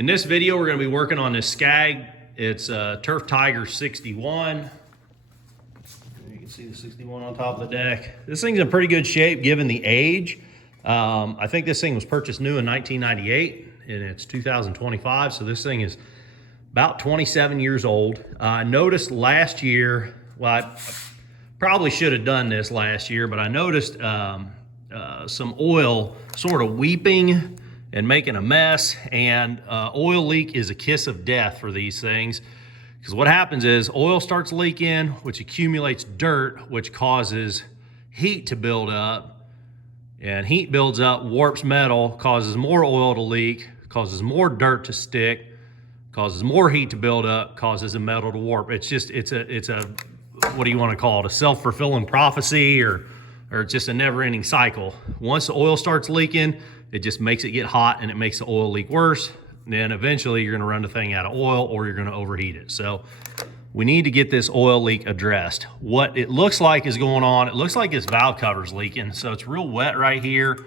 In this video, we're going to be working on this Scag. It's Turf Tiger 61. You can see the 61 on top of the deck. This thing's in pretty good shape given the age. I think this thing was purchased new in 1998 and it's 2025. So this thing is about 27 years old. I noticed last year, well, I probably should have done this last year, but I noticed some oil sort of weeping and making a mess, and oil leak is a kiss of death for these things, because what happens is oil starts leaking, which accumulates dirt, which causes heat to build up, and heat builds up, warps metal, causes more oil to leak, causes more dirt to stick, causes more heat to build up, causes the metal to warp. It's a what do you want to call it, a self-fulfilling prophecy, or it's just a never-ending cycle. Once the oil starts leaking, it just makes it get hot and it makes the oil leak worse. And then eventually you're gonna run the thing out of oil or you're gonna overheat it. So we need to get this oil leak addressed. What it looks like is going on, it looks like this valve cover's leaking. So it's real wet right here,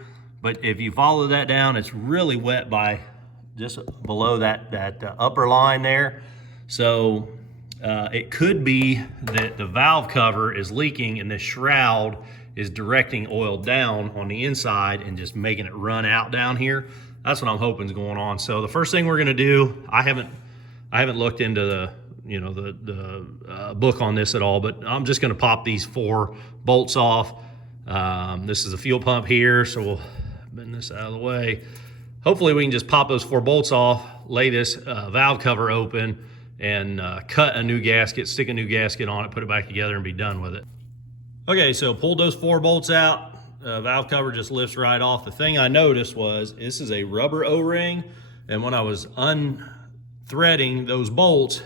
but if you follow that down, it's really wet by just below that upper line there. So it could be that the valve cover is leaking and this shroud is directing oil down on the inside and just making it run out down here. That's what I'm hoping is going on. So the first thing we're gonna do, I haven't looked into the book on this at all, but I'm just gonna pop these 4 bolts off. This is a fuel pump here, so we'll bend this out of the way. Hopefully we can just pop those 4 bolts off, lay this valve cover open, and cut a new gasket, stick a new gasket on it, put it back together, and be done with it. Okay, so pulled those 4 bolts out. Valve cover just lifts right off. The thing I noticed was this is a rubber O-ring, and when I was unthreading those bolts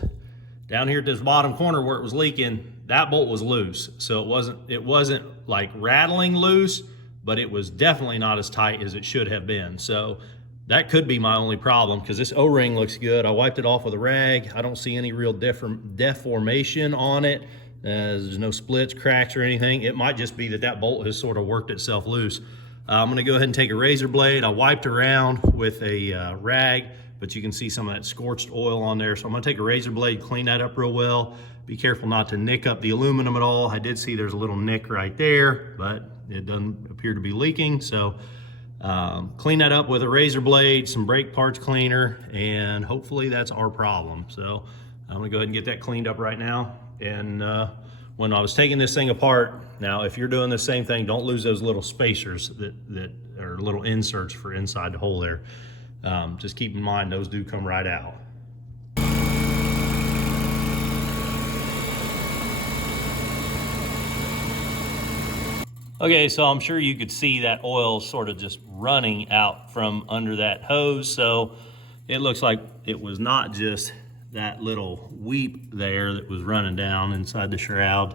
down here at this bottom corner where it was leaking, that bolt was loose. So it wasn't like rattling loose, but it was definitely not as tight as it should have been. So that could be my only problem, because this O-ring looks good. I wiped it off with a rag. I don't see any real deformation on it. There's no splits, cracks, or anything. It might just be that bolt has sort of worked itself loose. I'm gonna go ahead and take a razor blade. I wiped around with a rag, but you can see some of that scorched oil on there. So I'm gonna take a razor blade, clean that up real well. Be careful not to nick up the aluminum at all. I did see there's a little nick right there, but it doesn't appear to be leaking. So clean that up with a razor blade, some brake parts cleaner, and hopefully that's our problem. So I'm gonna go ahead and get that cleaned up right now. And when I was taking this thing apart, now if you're doing the same thing, don't lose those little spacers that are little inserts for inside the hole there. Just keep in mind those do come right out. Okay, so I'm sure you could see that oil sort of just running out from under that hose. So it looks like it was not just that little weep there that was running down inside the shroud.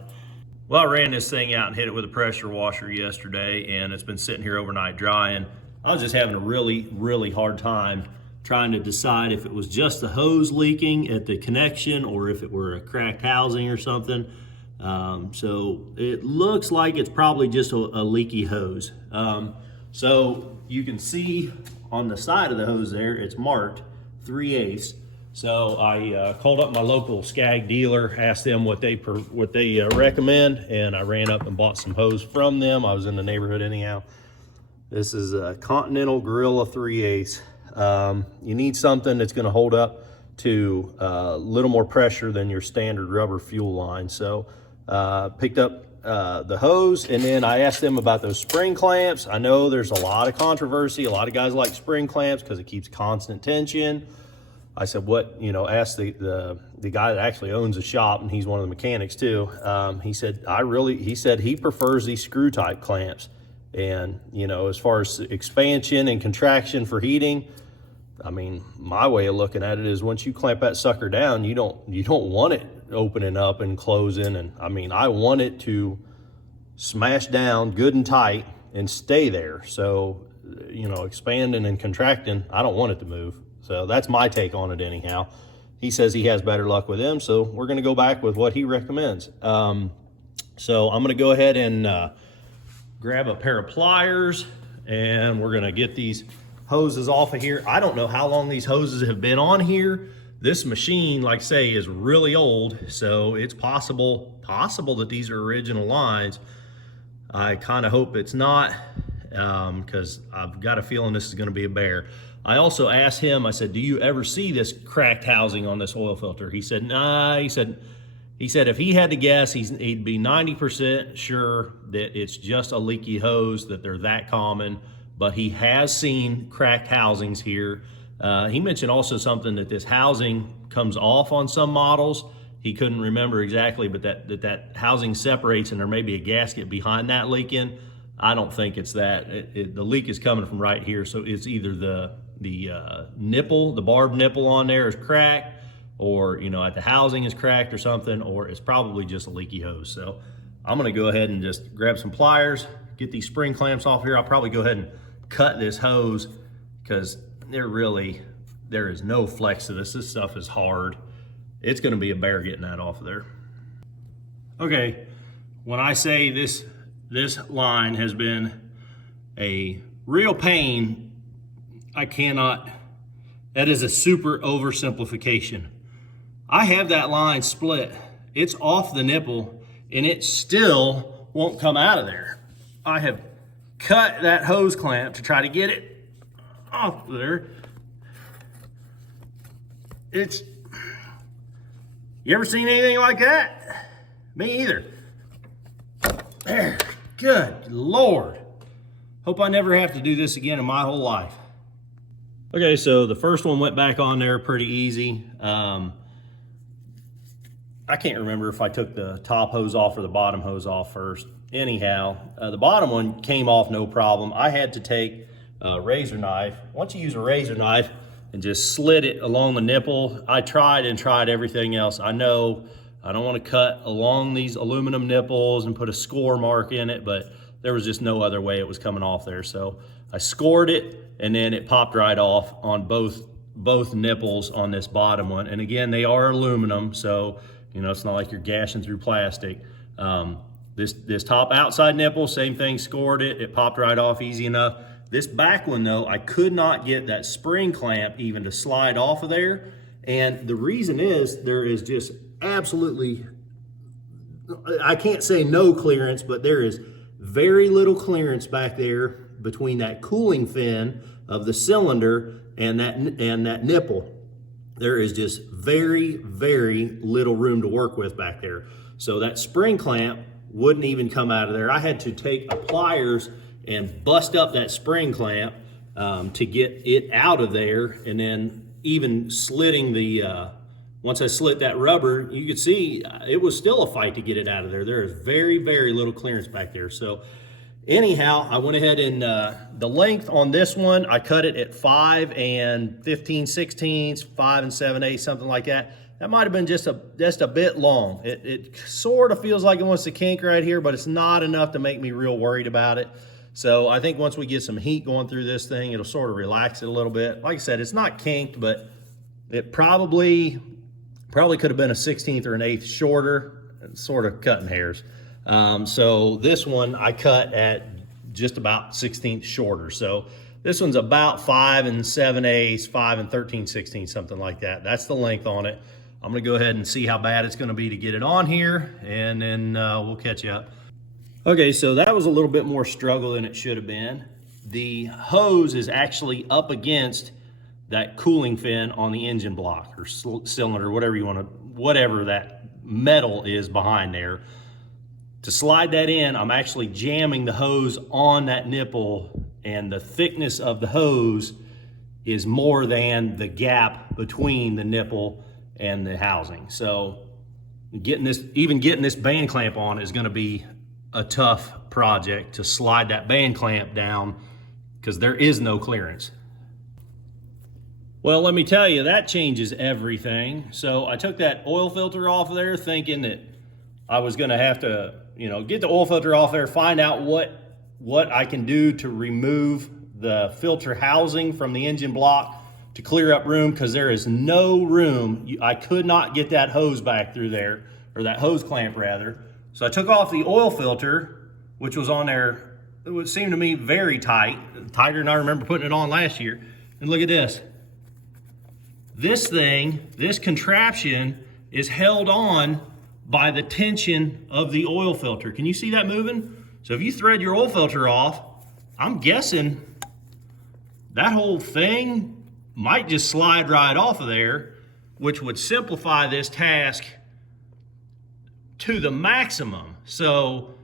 Well, I ran this thing out and hit it with a pressure washer yesterday, and it's been sitting here overnight drying. I was just having a really hard time trying to decide if it was just the hose leaking at the connection or if it were a cracked housing or something. So it looks like it's probably just a leaky hose. So you can see on the side of the hose there, it's marked 3/8. So I called up my local Scag dealer, asked them what they recommend, and I ran up and bought some hose from them. I was in the neighborhood anyhow. This is a Continental Gorilla 3/8. You need something that's going to hold up to a little more pressure than your standard rubber fuel line. So picked up the hose, and then I asked them about those spring clamps. I know there's a lot of controversy. A lot of guys like spring clamps because it keeps constant tension. I said, asked the guy that actually owns the shop, and he's one of the mechanics too. He said he prefers these screw type clamps. And, as far as expansion and contraction for heating, I mean, my way of looking at it is once you clamp that sucker down, you don't want it opening up and closing. And I mean, I want it to smash down good and tight and stay there. So, expanding and contracting, I don't want it to move. So that's my take on it anyhow. He says he has better luck with them, so we're gonna go back with what he recommends. So I'm gonna go ahead and grab a pair of pliers, and we're gonna get these hoses off of here. I don't know how long these hoses have been on here. This machine, like I say, is really old, so it's possible that these are original lines. I kind of hope it's not, because I've got a feeling this is going to be a bear. I also asked him, I said, do you ever see this cracked housing on this oil filter? He said, nah. He said if he had to guess, he'd be 90% sure that it's just a leaky hose, that they're that common, but he has seen cracked housings here. He mentioned also something that this housing comes off on some models. He couldn't remember exactly, but that housing separates and there may be a gasket behind that leaking. I don't think it's that. The leak is coming from right here, so it's either the nipple, the barbed nipple on there is cracked, or at the housing is cracked or something, or it's probably just a leaky hose. So I'm gonna go ahead and just grab some pliers, get these spring clamps off here. I'll probably go ahead and cut this hose because there is no flex to this. This stuff is hard. It's gonna be a bear getting that off of there. Okay, when I say this line has been a real pain, that is a super oversimplification. I have that line split. It's off the nipple and it still won't come out of there. I have cut that hose clamp to try to get it off there. You ever seen anything like that? Me either. There, good Lord. Hope I never have to do this again in my whole life. Okay, so the first one went back on there pretty easy. I can't remember if I took the top hose off or the bottom hose off first. Anyhow, the bottom one came off no problem. I had to take a razor knife. Once you use a razor knife and just slit it along the nipple, I tried everything else. I know I don't want to cut along these aluminum nipples and put a score mark in it, but there was just no other way it was coming off there. So I scored it and then it popped right off on both nipples on this bottom one. And again, they are aluminum, so it's not like you're gashing through plastic. This top outside nipple, same thing, scored it. It popped right off easy enough. This back one though, I could not get that spring clamp even to slide off of there. And the reason is there is just absolutely, I can't say no clearance, but there is very little clearance back there between that cooling fin of the cylinder and that nipple. There is just very, very little room to work with back there. So that spring clamp wouldn't even come out of there. I had to take a pliers and bust up that spring clamp to get it out of there. And then even slitting once I slit that rubber, you could see it was still a fight to get it out of there. There is very, very little clearance back there. So anyhow, I went ahead and the length on this one, I cut it at 5 15/16, 5 7/8, something like that. That might have been just a bit long. It sort of feels like it wants to kink right here, but it's not enough to make me real worried about it. So I think once we get some heat going through this thing, it'll sort of relax it a little bit. Like I said, it's not kinked, but it probably could have been a 1/16 or an 1/8 shorter, sort of cutting hairs. So this one I cut at just about 1/16 shorter. So this one's about 5 7/8, 5 13/16, something like that. That's the length on it. I'm gonna go ahead and see how bad it's gonna be to get it on here, and then we'll catch you up. Okay, so that was a little bit more struggle than it should have been. The hose is actually up against that cooling fin on the engine block or cylinder, whatever that metal is behind there. To slide that in, I'm actually jamming the hose on that nipple, and the thickness of the hose is more than the gap between the nipple and the housing. So getting this band clamp on is gonna be a tough project to slide that band clamp down because there is no clearance. Well, let me tell you, that changes everything. So I took that oil filter off of there thinking that I was gonna have to, get the oil filter off there, find out what I can do to remove the filter housing from the engine block to clear up room, because there is no room. I could not get that hose back through there, or that hose clamp rather. So I took off the oil filter, which was on there it would seem to me very tight. Tiger and I remember putting it on last year. And look at this. This thing, this contraption is held on by the tension of the oil filter. Can you see that moving? So if you thread your oil filter off, I'm guessing that whole thing might just slide right off of there, which would simplify this task to the maximum. So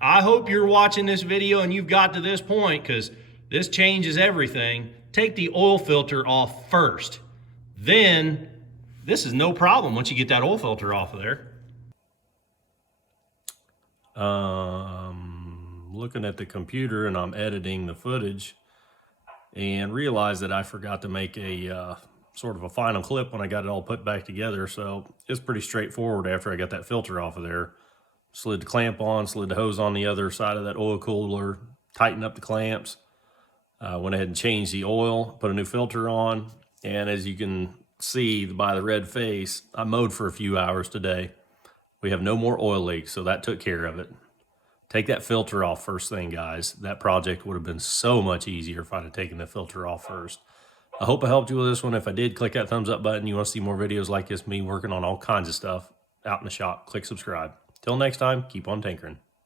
I hope you're watching this video and you've got to this point, because this changes everything. Take the oil filter off first. Then this is no problem once you get that oil filter off of there. Looking at the computer and I'm editing the footage and realized that I forgot to make a sort of a final clip when I got it all put back together. So it's pretty straightforward after I got that filter off of there. Slid the clamp on, slid the hose on the other side of that oil cooler, tightened up the clamps, went ahead and changed the oil, put a new filter on. And as you can see by the red face, I mowed for a few hours today. We have no more oil leaks, so that took care of it. Take that filter off first thing, guys. That project would have been so much easier if I'd have taken the filter off first. I hope I helped you with this one. If I did, click that thumbs up button. You want to see more videos like this, me working on all kinds of stuff out in the shop, click subscribe. Till next time, keep on tinkering.